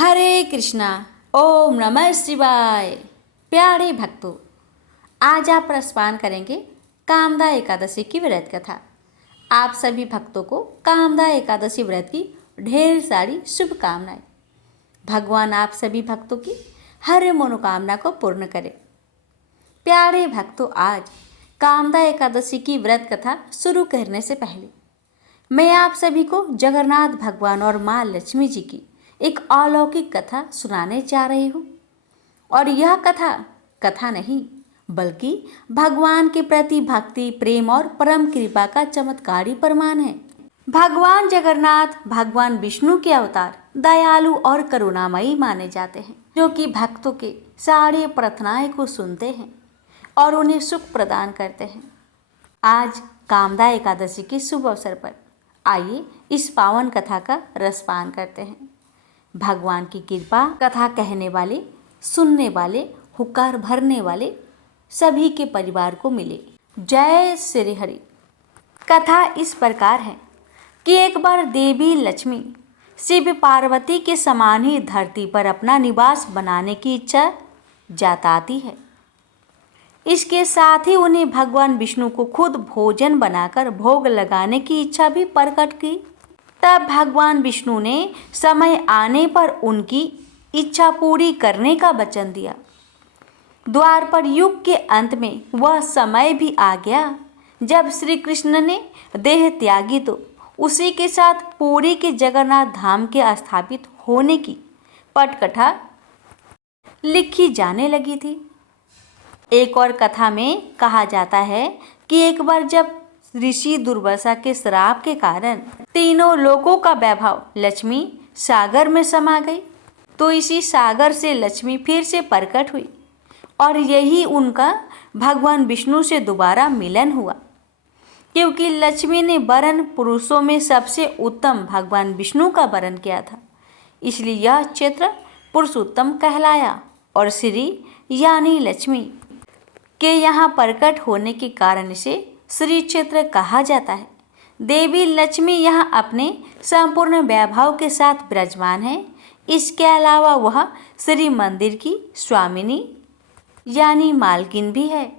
हरे कृष्णा। ओम नमः शिवाय। प्यारे भक्तों, आज आप रसपान करेंगे कामदा एकादशी की व्रत कथा। आप सभी भक्तों को कामदा एकादशी व्रत की ढेर सारी शुभकामनाएं। भगवान आप सभी भक्तों की हर मनोकामना को पूर्ण करे। प्यारे भक्तों, आज कामदा एकादशी की व्रत कथा शुरू करने से पहले मैं आप सभी को जगन्नाथ भगवान और माँ लक्ष्मी जी की एक अलौकिक कथा सुनाने जा रही हूँ। और यह कथा कथा नहीं बल्कि भगवान के प्रति भक्ति, प्रेम और परम कृपा का चमत्कारी प्रमाण है। भगवान जगन्नाथ भगवान विष्णु के अवतार दयालु और करुणामयी माने जाते हैं, जो कि भक्तों के सारे प्रार्थनाएं को सुनते हैं और उन्हें सुख प्रदान करते हैं। आज कामदा एकादशी के शुभ अवसर पर आइए इस पावन कथा का रसपान करते हैं। भगवान की कृपा कथा कहने वाले, सुनने वाले, हुक्कार भरने वाले सभी के परिवार को मिले। जय श्री हरि। कथा इस प्रकार है कि एक बार देवी लक्ष्मी शिव पार्वती के समान ही धरती पर अपना निवास बनाने की इच्छा जताती है। इसके साथ ही उन्हें भगवान विष्णु को खुद भोजन बनाकर भोग लगाने की इच्छा भी प्रकट की। तब भगवान विष्णु ने समय आने पर उनकी इच्छा पूरी करने का वचन दिया। द्वापर युग के अंत में वह समय भी आ गया जब श्री कृष्ण ने देह त्यागी, तो उसी के साथ पुरी के जगन्नाथ धाम के स्थापित होने की पटकथा लिखी जाने लगी थी। एक और कथा में कहा जाता है कि एक बार जब ऋषि दुर्वासा के श्राप के कारण तीनों लोकों का वैभव लक्ष्मी सागर में समा गई, तो इसी सागर से लक्ष्मी फिर से प्रकट हुई और यही उनका भगवान विष्णु से दोबारा मिलन हुआ। क्योंकि लक्ष्मी ने वरण पुरुषों में सबसे उत्तम भगवान विष्णु का वरण किया था, इसलिए यह क्षेत्र पुरुषोत्तम कहलाया और श्री यानी लक्ष्मी के यहाँ प्रकट होने के कारण से श्री क्षेत्र कहा जाता है। देवी लक्ष्मी यहाँ अपने संपूर्ण वैभव के साथ विराजमान है। इसके अलावा वह श्री मंदिर की स्वामिनी यानी मालकिन भी है,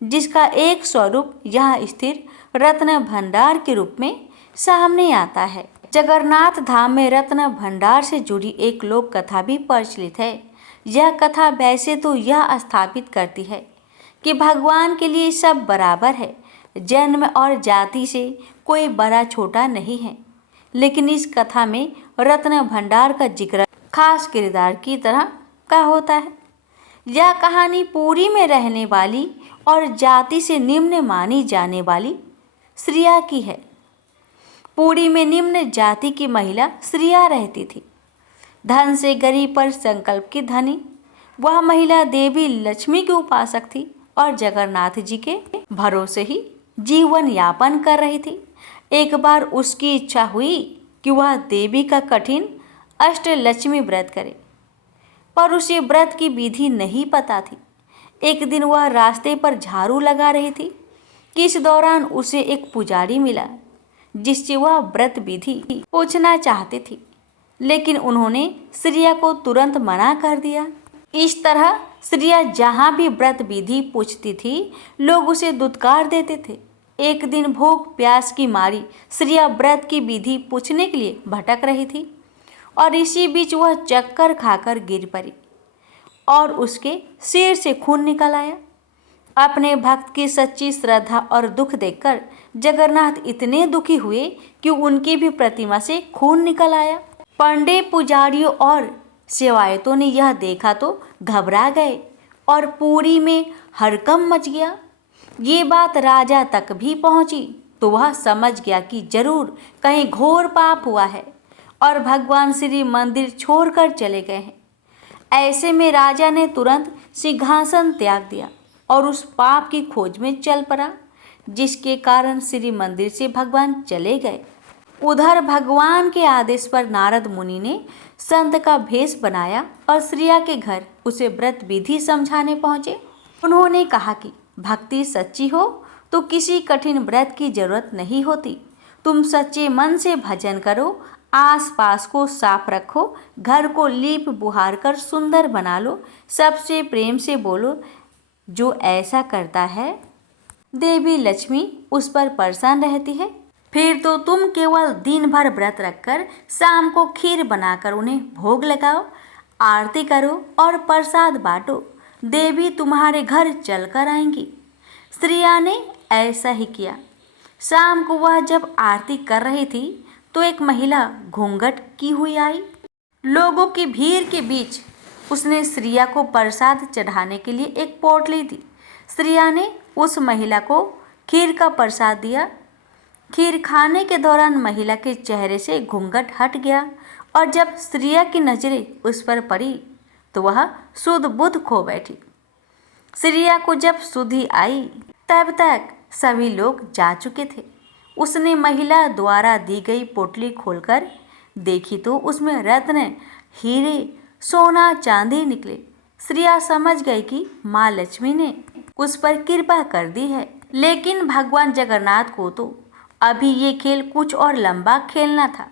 जिसका एक स्वरूप यहाँ स्थिर रत्न भंडार के रूप में सामने आता है। जगन्नाथ धाम में रत्न भंडार से जुड़ी एक लोक कथा भी प्रचलित है। यह कथा वैसे तो यह स्थापित करती है कि भगवान के लिए सब बराबर है, जन्म और जाति से कोई बड़ा छोटा नहीं है, लेकिन इस कथा में रत्न भंडार का जिक्र खास किरदार की तरह का होता है। यह कहानी पुरी में रहने वाली और जाति से निम्न मानी जाने वाली श्रिया की है। पुरी में निम्न जाति की महिला श्रिया रहती थी। धन से गरीब पर संकल्प की धनी वह महिला देवी लक्ष्मी की उपासक थी और जगन्नाथ जी के भरोसे ही जीवन यापन कर रही थी। एक बार उसकी इच्छा हुई कि वह देवी का कठिन अष्टलक्ष्मी व्रत करे, पर उसे व्रत की विधि नहीं पता थी। एक दिन वह रास्ते पर झाड़ू लगा रही थी कि इस दौरान उसे एक पुजारी मिला, जिससे वह व्रत विधि पूछना चाहती थी, लेकिन उन्होंने श्रिया को तुरंत मना कर दिया। इस तरह श्रिया जहाँ भी व्रत विधि पूछती थी, लोग उसे दुत्कार देते थे। एक दिन भूख प्यास की मारी श्रिया व्रत की विधि पूछने के लिए भटक रही थी और इसी बीच वह चक्कर खाकर गिर पड़ी और उसके सिर से खून निकल आया। अपने भक्त की सच्ची श्रद्धा और दुख देखकर जगन्नाथ इतने दुखी हुए कि उनकी भी प्रतिमा से खून निकल आया। पंडित, पुजारियों और सेवायतों ने यह देखा तो घबरा गए और पुरी में हड़कंप मच गया। ये बात राजा तक भी पहुंची तो वह समझ गया कि जरूर कहीं घोर पाप हुआ है और भगवान श्री मंदिर छोड़कर चले गए हैं। ऐसे में राजा ने तुरंत सिंहासन त्याग दिया और उस पाप की खोज में चल पड़ा, जिसके कारण श्री मंदिर से भगवान चले गए। उधर भगवान के आदेश पर नारद मुनि ने संत का भेष बनाया और श्रिया के घर उसे व्रत विधि समझाने पहुंचे। उन्होंने कहा कि भक्ति सच्ची हो तो किसी कठिन व्रत की जरूरत नहीं होती। तुम सच्चे मन से भजन करो, आसपास को साफ रखो, घर को लीप बुहार कर सुंदर बना लो, सबसे प्रेम से बोलो। जो ऐसा करता है देवी लक्ष्मी उस पर प्रसन्न रहती है। फिर तो तुम केवल दिन भर व्रत रखकर शाम को खीर बनाकर उन्हें भोग लगाओ, आरती करो और प्रसाद बांटो, देवी तुम्हारे घर चलकर आएंगी। स्त्रिया ने ऐसा ही किया। शाम को वह जब आरती कर रही थी तो एक महिला घूंघट की हुई आई। लोगों की भीड़ के बीच उसने स्त्रिया को प्रसाद चढ़ाने के लिए एक पोटली दी। स्त्रिया ने उस महिला को खीर का प्रसाद दिया। खीर खाने के दौरान महिला के चेहरे से घूंघट हट गया और जब स्त्रिया की नजरें उस पर पड़ी तो वह सुध बुध खो बैठी। स्त्रिया को जब सुधि आई तब तक सभी लोग जा चुके थे। उसने महिला द्वारा दी गई पोटली खोलकर देखी तो उसमें रत्न, हीरे, सोना, चांदी निकले। स्त्रिया समझ गई कि माँ लक्ष्मी ने उस पर कृपा कर दी है। लेकिन भगवान जगन्नाथ को तो अभी ये खेल कुछ और लंबा खेलना था।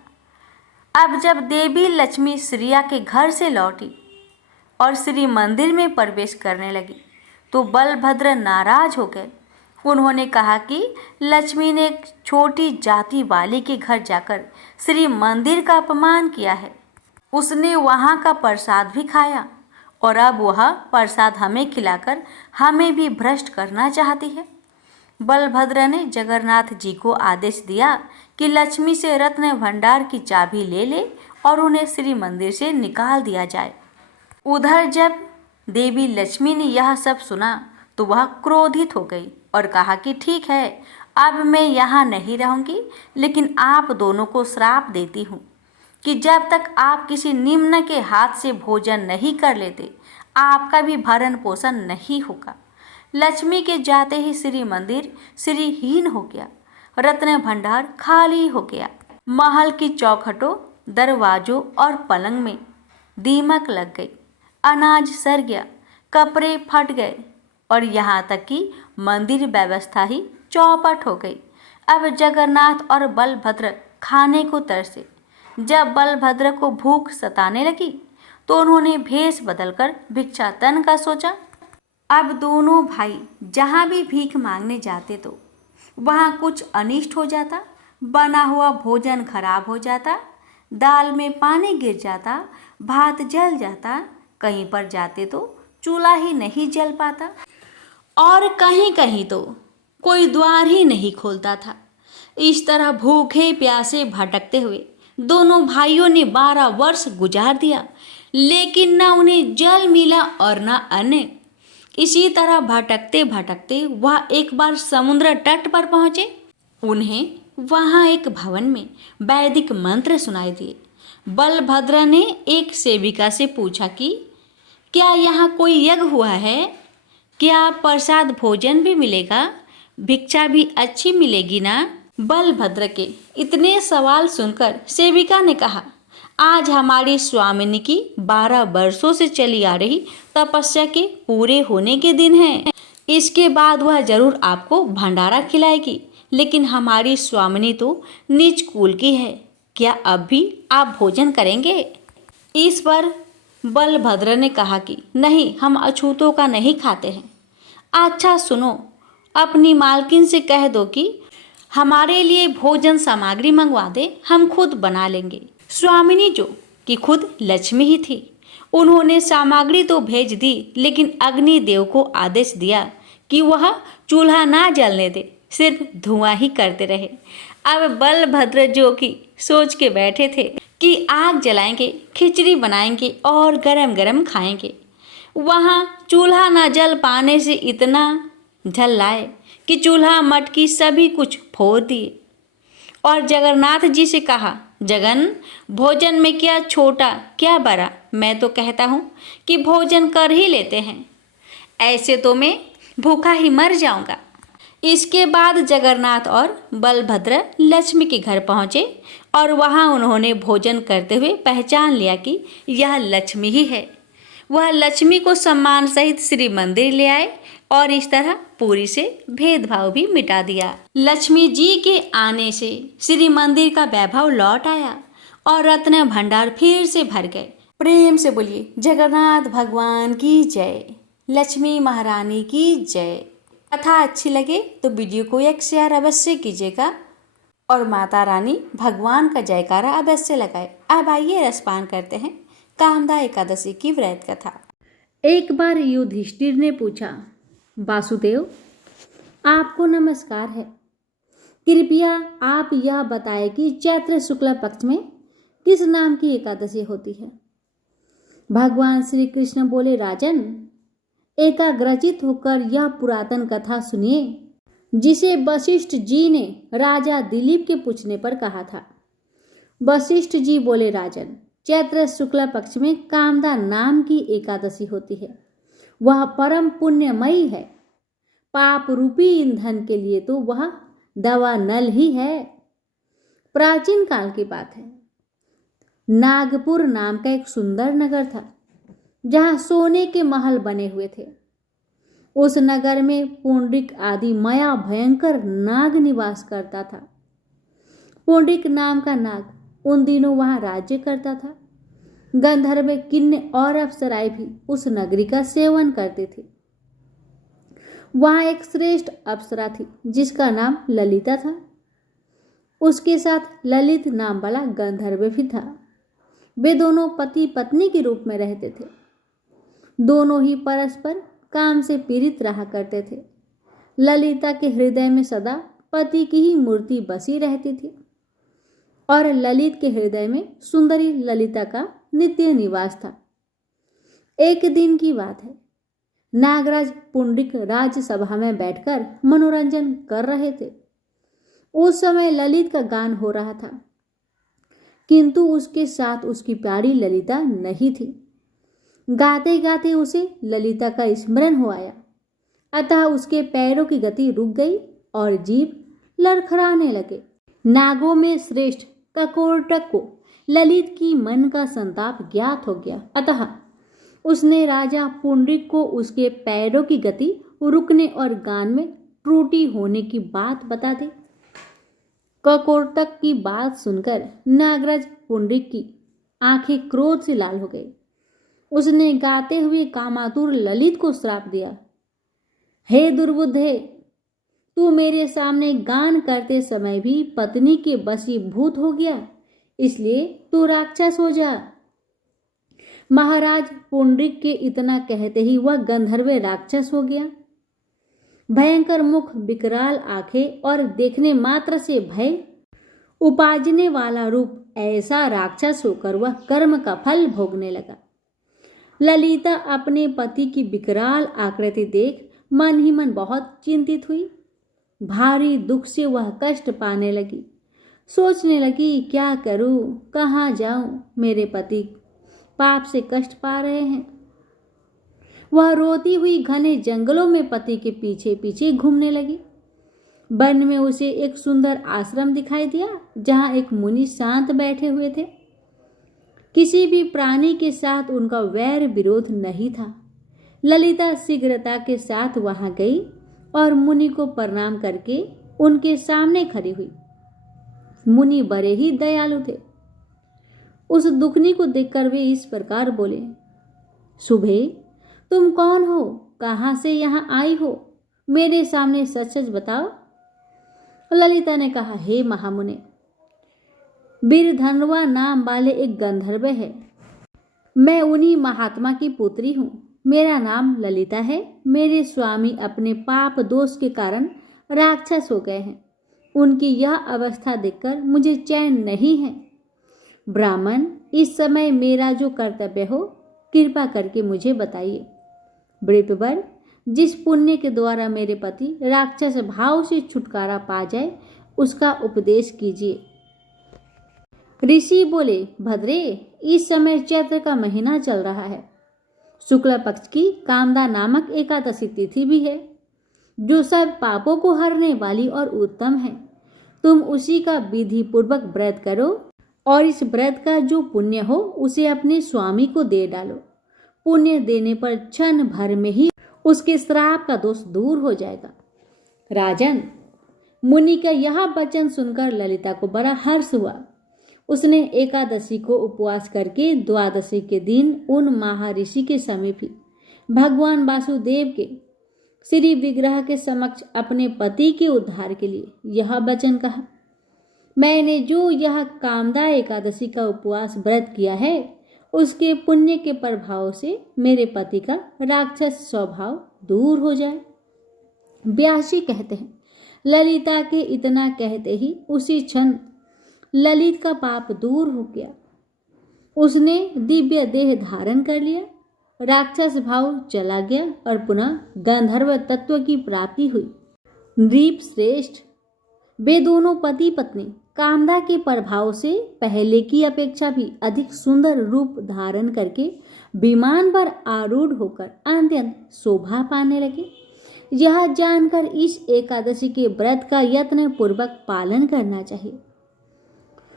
अब जब देवी लक्ष्मी स्त्रिया के घर से लौटी और श्री मंदिर में प्रवेश करने लगी तो बलभद्र नाराज हो गए। उन्होंने कहा कि लक्ष्मी ने एक छोटी जाति वाली के घर जाकर श्री मंदिर का अपमान किया है। उसने वहाँ का प्रसाद भी खाया और अब वह प्रसाद हमें खिलाकर हमें भी भ्रष्ट करना चाहती है। बलभद्र ने जगन्नाथ जी को आदेश दिया कि लक्ष्मी से रत्न भंडार की चाबी ले ले और उन्हें श्री मंदिर से निकाल दिया जाए। उधर जब देवी लक्ष्मी ने यह सब सुना तो वह क्रोधित हो गई और कहा कि ठीक है, अब मैं यहाँ नहीं रहूँगी, लेकिन आप दोनों को श्राप देती हूँ कि जब तक आप किसी निम्न के हाथ से भोजन नहीं कर लेते आपका भी भरण पोषण नहीं होगा। लक्ष्मी के जाते ही श्री मंदिर श्रीहीन हो गया, रत्न भंडार खाली हो गया। महल की चौखटों, दरवाजों और पलंग में दीमक लग गई, अनाज सड़ गया, कपड़े फट गए और यहाँ तक कि मंदिर व्यवस्था ही चौपट हो गई। अब जगन्नाथ और बलभद्र खाने को तरसे। जब बलभद्र को भूख सताने लगी तो उन्होंने भेष बदलकर भिक्षाटन का सोचा। अब दोनों भाई जहाँ भी भीख मांगने जाते तो वहाँ कुछ अनिष्ट हो जाता, बना हुआ भोजन खराब हो जाता, दाल में पानी गिर जाता, भात जल जाता, कहीं पर जाते तो चूल्हा ही नहीं जल पाता और कहीं कहीं तो कोई द्वार ही नहीं खोलता था। इस तरह भूखे प्यासे भटकते हुए दोनों भाइयों ने 12 वर्ष गुजार दिया, लेकिन न उन्हें जल मिला और न अन्न। इसी तरह भटकते भटकते वह एक बार समुद्र तट पर पहुँचे। उन्हें वहाँ एक भवन में वैदिक मंत्र सुनाई दिए। बलभद्र ने एक सेविका से पूछा कि क्या यहाँ कोई यज्ञ हुआ है? क्या प्रसाद भोजन भी मिलेगा? भिक्षा भी अच्छी मिलेगी ना? बलभद्र के इतने सवाल सुनकर सेविका ने कहा, आज हमारी स्वामिनी की 12 वर्षों से चली आ रही तपस्या के पूरे होने के दिन है। इसके बाद वह जरूर आपको भंडारा खिलाएगी, लेकिन हमारी स्वामिनी तो नीच कुल की है। क्या अब भी आप भोजन करेंगे? इस पर बलभद्र ने कहा कि नहीं, हम अछूतों का नहीं खाते हैं। अच्छा सुनो, अपनी मालकिन से कह दो कि हमारे लिए भोजन सामग्री मंगवा दे, हम खुद बना लेंगे। स्वामिनी जो कि खुद लक्ष्मी ही थी, उन्होंने सामग्री तो भेज दी, लेकिन अग्निदेव को आदेश दिया कि वह चूल्हा ना जलने दे, सिर्फ धुआं ही करते रहे। अब बलभद्र जो कि सोच के बैठे थे कि आग जलाएंगे, खिचड़ी बनाएंगे और गरम गरम खाएंगे, वहाँ चूल्हा न जल पाने से इतना झल्लाए कि चूल्हा मटकी सभी कुछ फोड़ दिए और जगन्नाथ जी से कहा, जगन, भोजन में क्या छोटा क्या बड़ा, मैं तो कहता हूँ कि भोजन कर ही लेते हैं, ऐसे तो मैं भूखा ही मर जाऊंगा। इसके बाद जगन्नाथ और बलभद्र लक्ष्मी के घर पहुँचे और वहाँ उन्होंने भोजन करते हुए पहचान लिया कि यह लक्ष्मी ही है। वह लक्ष्मी को सम्मान सहित श्री मंदिर ले आए और इस तरह पूरी से भेदभाव भी मिटा दिया। लक्ष्मी जी के आने से श्री मंदिर का वैभव लौट आया और रत्न भंडार फिर से भर गए। प्रेम से बोलिए जगन्नाथ भगवान की जय, लक्ष्मी महारानी की जय। कथा अच्छी लगे तो वीडियो को एक शेयर अवश्य कीजिएगा और माता रानी भगवान का जयकारा अवश्य लगाए। अब आइए रसपान करते हैं कामदा एकादशी की व्रत कथा। एक बार युधिष्ठिर ने पूछा, वासुदेव आपको नमस्कार है, कृपया आप यह बताएं कि चैत्र शुक्ल पक्ष में किस नाम की एकादशी होती है। भगवान श्री कृष्ण बोले, राजन एकाग्रचित होकर यह पुरातन कथा सुनिए जिसे वशिष्ठ जी ने राजा दिलीप के पूछने पर कहा था। वशिष्ठ जी बोले, राजन चैत्र शुक्ल पक्ष में कामदा नाम की एकादशी होती है। वह परम पुण्यमयी है। पाप रूपी ईंधन के लिए तो वह दवा नल ही है। प्राचीन काल की बात है, नागपुर नाम का एक सुंदर नगर था जहां सोने के महल बने हुए थे। उस नगर में पुंडरीक आदि मया भयंकर नाग निवास करता था। पुंडरीक नाम का नाग उन दिनों वहां राज्य करता था। गंधर्व, किन्ने और अप्सराएं भी उस नगरी का सेवन करती थी। वहां एक श्रेष्ठ अप्सरा थी जिसका नाम ललिता था। उसके साथ ललित नाम वाला गंधर्व भी था। वे दोनों पति पत्नी के रूप में रहते थे। दोनों ही परस्पर काम से पीड़ित रहा करते थे। ललिता के हृदय में सदा पति की ही मूर्ति बसी रहती थी और ललित के हृदय में सुंदरी ललिता का नित्य निवास था। एक दिन की बात है, नागराज पुंडरीक राजसभा में बैठकर मनोरंजन कर रहे थे। उस समय ललित का गान हो रहा था, किंतु उसके साथ उसकी प्यारी ललिता नहीं थी। गाते गाते उसे ललिता का स्मरण हो आया, अतः उसके पैरों की गति रुक गई और जीभ लड़खड़ाने लगे। नागों में श्रेष्ठ ककोटक को ललित की मन का संताप ज्ञात हो गया, अतः उसने राजा पुंडरीक को उसके पैरों की गति रुकने और गान में त्रुटि होने की बात बता दी। ककोटक की बात सुनकर नागराज पुंडरीक की आंखें क्रोध से लाल हो गई। उसने गाते हुए कामातुर ललित को श्राप दिया, हे दुर्बुद्धे, तू मेरे सामने गान करते समय भी पत्नी के वशीभूत हो गया, इसलिए तू राक्षस हो जा। महाराज पुंडरीक के इतना कहते ही वह गंधर्व राक्षस हो गया। भयंकर मुख, विकराल आंखें और देखने मात्र से भय उपाजने वाला रूप, ऐसा राक्षस होकर वह कर्म का फल भोगने लगा। ललिता अपने पति की विकराल आकृति देख मन ही मन बहुत चिंतित हुई। भारी दुख से वह कष्ट पाने लगी। सोचने लगी, क्या करूं, कहाँ जाऊं, मेरे पति पाप से कष्ट पा रहे हैं। वह रोती हुई घने जंगलों में पति के पीछे पीछे घूमने लगी। वन में उसे एक सुंदर आश्रम दिखाई दिया जहां एक मुनि शांत बैठे हुए थे। किसी भी प्राणी के साथ उनका वैर विरोध नहीं था। ललिता शीघ्रता के साथ वहां गई और मुनि को प्रणाम करके उनके सामने खड़ी हुई। मुनि बड़े ही दयालु थे। उस दुखनी को देखकर वे इस प्रकार बोले, सुभे, तुम कौन हो, कहां से यहाँ आई हो, मेरे सामने सच सच बताओ। ललिता ने कहा, हे महामुने, बीरधनवा नाम वाले एक गंधर्व है। मैं उन्हीं महात्मा की पुत्री हूँ। मेरा नाम ललिता है। मेरे स्वामी अपने पाप दोष के कारण राक्षस हो गए हैं। उनकी यह अवस्था देखकर मुझे चैन नहीं है। ब्राह्मण, इस समय मेरा जो कर्तव्य हो कृपा करके मुझे बताइए। वृत्रवर, जिस पुण्य के द्वारा मेरे पति राक्षस भाव से छुटकारा पा जाए उसका उपदेश कीजिए। ऋषि बोले, भद्रे, इस समय चैत्र का महीना चल रहा है। शुक्ल पक्ष की कामदा नामक एकादशी तिथि भी है, जो सब पापों को हरने वाली और उत्तम है। तुम उसी का विधि पूर्वक व्रत करो और इस व्रत का जो पुण्य हो उसे अपने स्वामी को दे डालो। पुण्य देने पर क्षण भर में ही उसके श्राप का दोष दूर हो जाएगा। राजन, मुनि का यह वचन सुनकर ललिता को बड़ा हर्ष हुआ। उसने एकादशी को उपवास करके द्वादशी के दिन उन महर्षि के समीप ही भगवान वासुदेव के श्री विग्रह के समक्ष अपने पति के उद्धार के लिए यह वचन कहा, मैंने जो यह कामदा एकादशी का उपवास व्रत किया है उसके पुण्य के प्रभाव से मेरे पति का राक्षस स्वभाव दूर हो जाए। व्यासी कहते हैं, ललिता के इतना कहते ही उसी क्षण ललित का पाप दूर हो गया। उसने दिव्य देह धारण कर लिया, राक्षस भाव चला गया और पुनः गंधर्व तत्व की प्राप्ति हुई। नृप श्रेष्ठ, वे दोनों पति पत्नी कामदा के प्रभाव से पहले की अपेक्षा भी अधिक सुंदर रूप धारण करके विमान पर आरूढ़ होकर अत्यंत शोभा पाने लगे। यह जानकर इस एकादशी के व्रत का यत्न पूर्वक पालन करना चाहिए।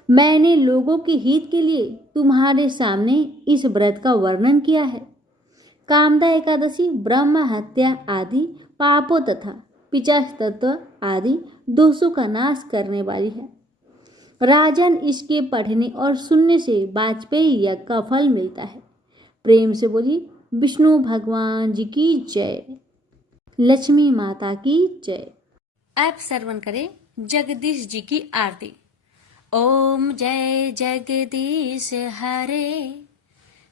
मैंने लोगों के हित के लिए तुम्हारे सामने इस व्रत का वर्णन किया है। कामदा एकादशी ब्रह्म हत्या आदि पापों तथा पिशाच तत्व आदि दोषों का नाश करने वाली है। राजन, इसके पढ़ने और सुनने से वाजपेयी यज्ञ का फल मिलता है। प्रेम से बोलिए विष्णु भगवान जी की जय, लक्ष्मी माता की जय। आप श्रवण करें जगदीश जी की आरती। ओम जय जगदीश हरे,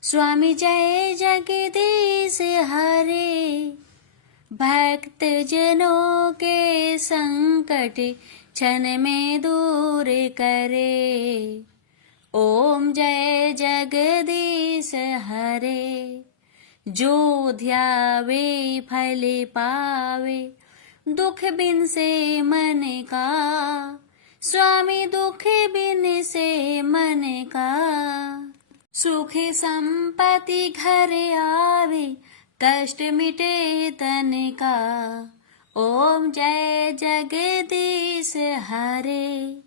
स्वामी जय जगदीश हरे, भक्त जनों के संकट क्षण में दूर करे। ओम जय जगदीश हरे, जो ध्यावे फल पावे, दुख बिन से मन का, स्वामी दुख बिन से मन का, सुख संपत्ति घर आवे, कष्ट मिटे तन का। ओम जय जगदीश हरे,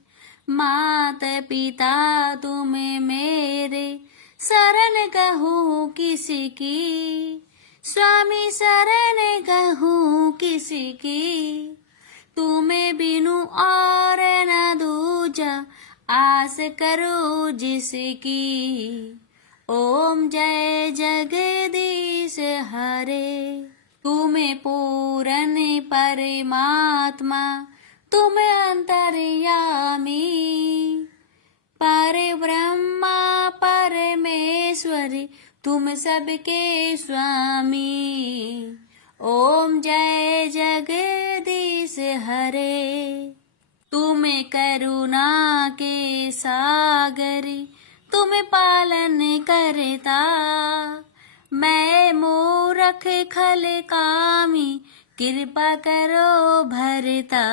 मात पिता तुम मेरे, शरण कहूँ किसी की, स्वामी शरण कहूँ किसी की, तुम्हें बिनु और न दूजा, आस करो जिसकी। ओम जय जगदीश हरे, तुम्हें पूरन परमात्मा, तुम अंतर्यामी, पर ब्रह्मा परमेश्वरी, तुम सबके स्वामी। ओम जय जगदीश हरे, तुम करुणा के सागरी, तुम पालन करता, मैं मूरख खल कामी, कृपा करो भरता।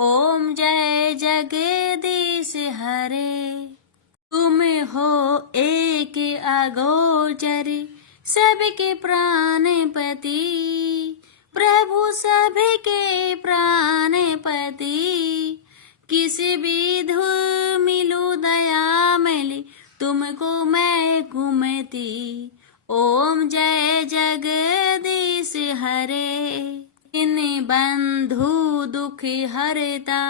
ओम जय जगदीश हरे, तुम हो एक अगोचरी, सबके प्राणपति, प्रभु सबके प्राणपति, किस विधु मिलू दया मिली, तुमको मैं कुमति। ओम जय जगदीश हरे, इन बंधु दुख हरता,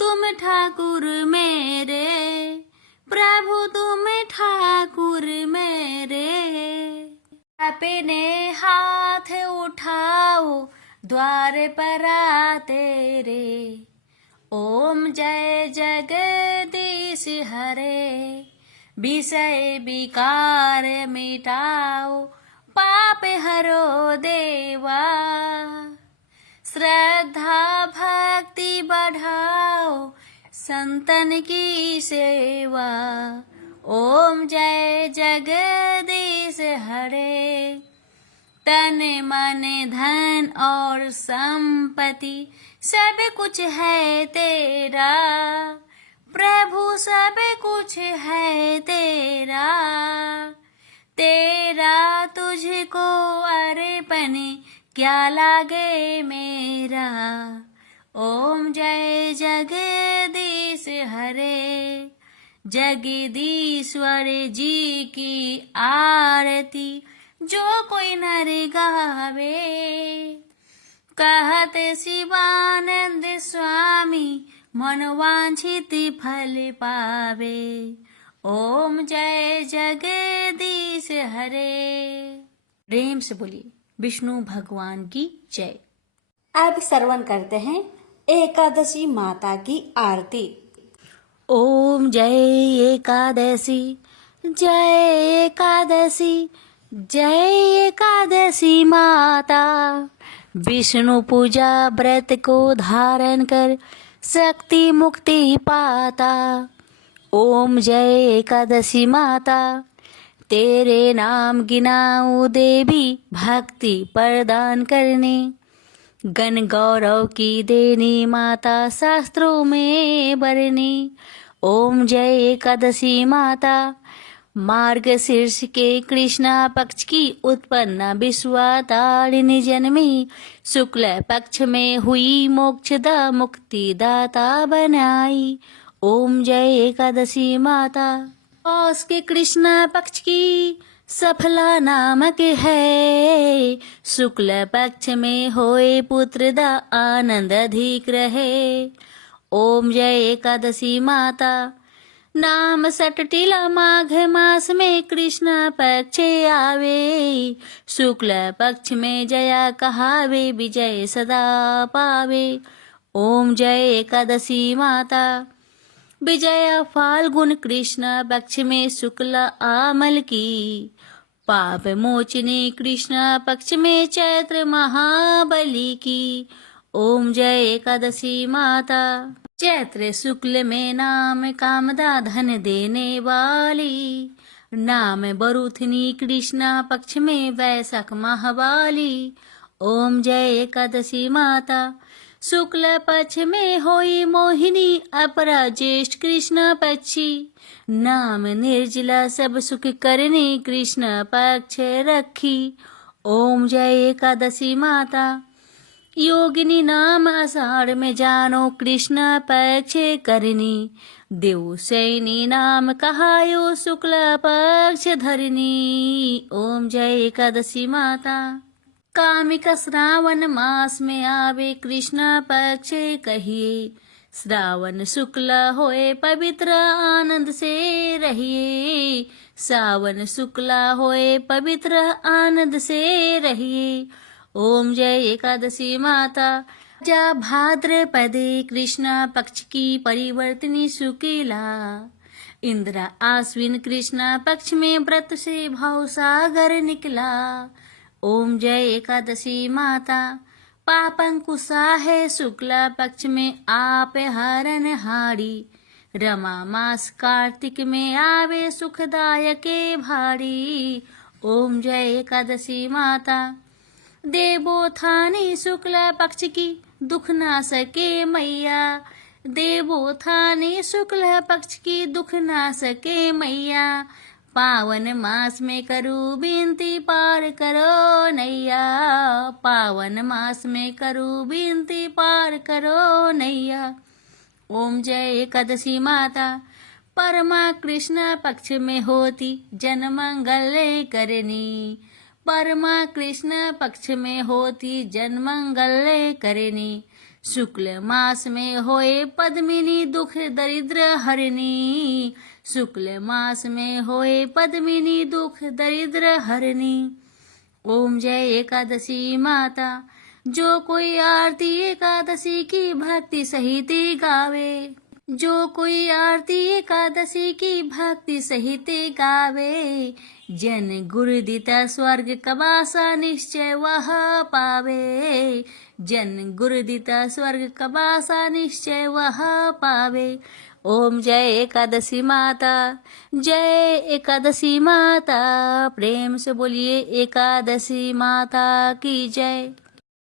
तुम ठाकुर मेरे, प्रभु तुम ठाकुर मेरे। अपने हाथ उठाओ द्वार पर तेरे। ओम जय जगदीश हरे, विषय विकार मिटाओ, पाप हरो देवा, श्रद्धा भक्ति बढ़ाओ, संतन की सेवा। ओम जय जगदीश हरे, तन मन धन और संपत्ति सब कुछ है तेरा, प्रभु सब कुछ है तेरा, तेरा तुझको अर्पण क्या लागे मेरा। ओम जय जगदीश हरे, जगदीश्वर जी की आरती जो कोई नर गावे, कहते शिवानंद स्वामी मनोवांछित फल पावे। ओम जय जगदीश हरे। प्रेम से बोलिए विष्णु भगवान की जय। अब श्रवण करते हैं एकादशी माता की आरती। ओम जय एकादशी, जय एकादशी, जय एकादशी माता। विष्णु पूजा व्रत को धारण कर शक्ति मुक्ति पाता। ओम जय एकादशी माता, तेरे नाम गिनाऊं देवी, भक्ति प्रदान करने। गण गौरव की देनी माता, शास्त्रों में वर्णी। ओम जय एकादशी माता, मार्गशीर्ष के कृष्णा पक्ष की उत्पन्ना विश्वातारिणी जन्मी। शुक्ल पक्ष में हुई मोक्षदा मुक्ति दाता बनाई। ओम जय एकादशी माता, पौष के कृष्णा पक्ष की सफला नामक है। शुक्ल पक्ष में होए पुत्र दा आनंद अधिक रहे। ओम जय एकादशी माता, नाम सटटिला माघ मास में कृष्ण पक्ष आवे। शुक्ल पक्ष में जया कहावे, विजय सदा पावे। ओम जय एकादशी माता, विजया फाल्गुन कृष्ण पक्ष में शुक्ल आमल की। पाप मोचनी कृष्ण पक्ष में चैत्र महाबली की। ओम जय एकादशी माता, चैत्र शुक्ल में नाम कामदा धन देने वाली। नाम बरूथनी कृष्ण पक्ष में वैशाख महावाली। ओम जय एकादशी माता, शुक्ल पक्ष में होई मोहिनी, अपरा ज्येष्ठ कृष्ण पक्षी। नाम निर्जला सब सुख करने कृष्ण पक्ष रखी। ओम जय एकादशी माता, योगिनी नाम आषाढ़ में जानो कृष्ण पक्ष करनी। देव सैनी नाम कहायो शुक्ल पक्ष धरनी। ओम जय एकादशी माता, कामिका श्रावण मास में आवे कृष्ण पक्ष कहिए। श्रावण शुक्ल होए पवित्र आनंद से रहिए। सावन शुक्ल होए पवित्र आनंद से रहिए। ओम जय एकादशी माता, जा भाद्रपदे कृष्ण पक्ष की परिवर्तनी शुक्ला। इंद्र आश्विन कृष्ण पक्ष में व्रत से भाव सागर निकला। ओम जय एकादशी माता, पापंकुशा है शुक्ला पक्ष में आप हरण हारी। रमा मास कार्तिक में आवे सुखदायक भारी। ओम जय एकादशी माता, देवोत्थानी शुक्ला पक्ष की दुख ना सके मैया। देवोत्थानी शुक्ल पक्ष की दुख ना सके मैया। पावन मास में करूँ विनती पार करो नैया। पावन मास में करूँ विनती पार करो नैया। ओम जय एकादशी माता, परमा कृष्ण पक्ष में होती जन मंगल करनी। परमा कृष्ण पक्ष में होती जन मंगल करनी। शुक्ल मास में होए पद्मिनी दुख दरिद्र हरनी। शुक्ल मास में होए पद्मिनी दुख दरिद्र हरनी। ओम जय एकादशी माता, जो कोई आरती एकादशी की भक्ति सहित गावे। जो कोई आरती एकादशी की भक्ति सहित गावे। जन गुरु दिता स्वर्ग कबासा निश्चय वह पावे। जन गुरु दिता स्वर्ग कबासा निश्चय वह पावे। ओम जय एकादशी माता, जय एकादशी माता। प्रेम से बोलिए एकादशी माता की जय।